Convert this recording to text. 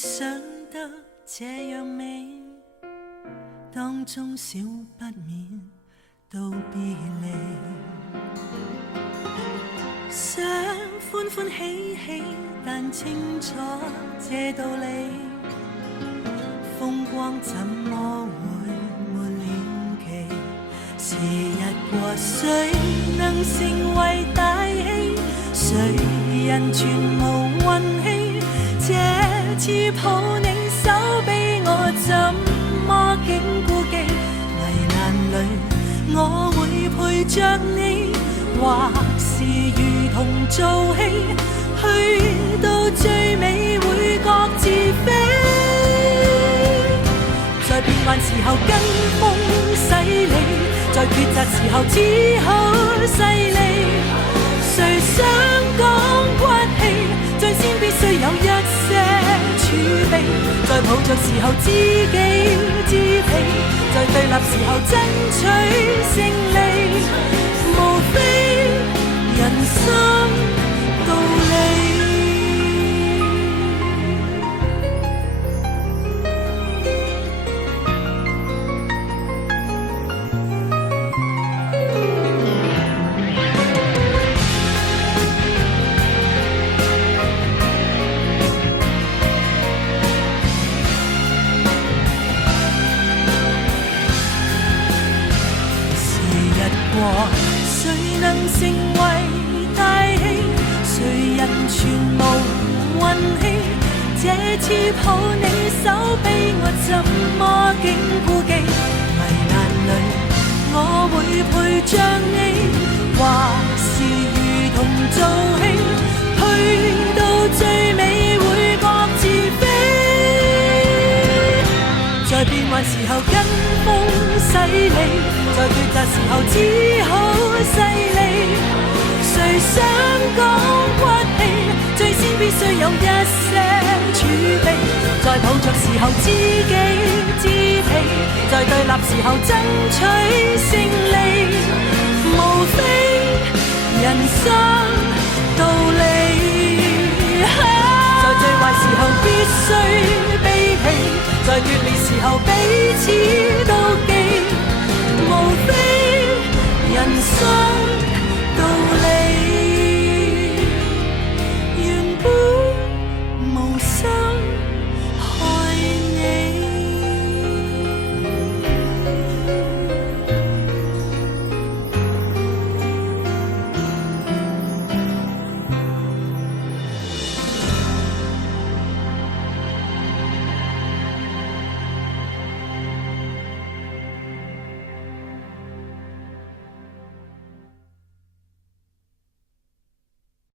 想得這樣美，當中少不免道別離。想歡歡喜喜，但清楚這道理，風光怎麼會沒了期？時日過，誰能成為大器？誰人全無運氣？這次抱你手臂，我怎麼竟顧忌？危難裏我會陪着你，或是如同做戲，去到最尾會各自飛。在變幻時候跟風洗禮，在抉擇時候只好勢利。誰想講骨氣，最先必須有一些儲備。在抱着時候知己知彼，在對立時候爭取勝利，無非人生道理。誰能成為大器？誰人全無運氣？這次抱你手臂，我怎麼竟顧忌？危難裏我會陪着你，或是如同做戲，去到最尾會各自飛。在變幻時候跟風洗禮，在抉擇時候只好勢利。誰想講骨氣，最先必須有一些儲備。在抱着時候知己知彼，在對立時候爭取勝利，無非人生道理。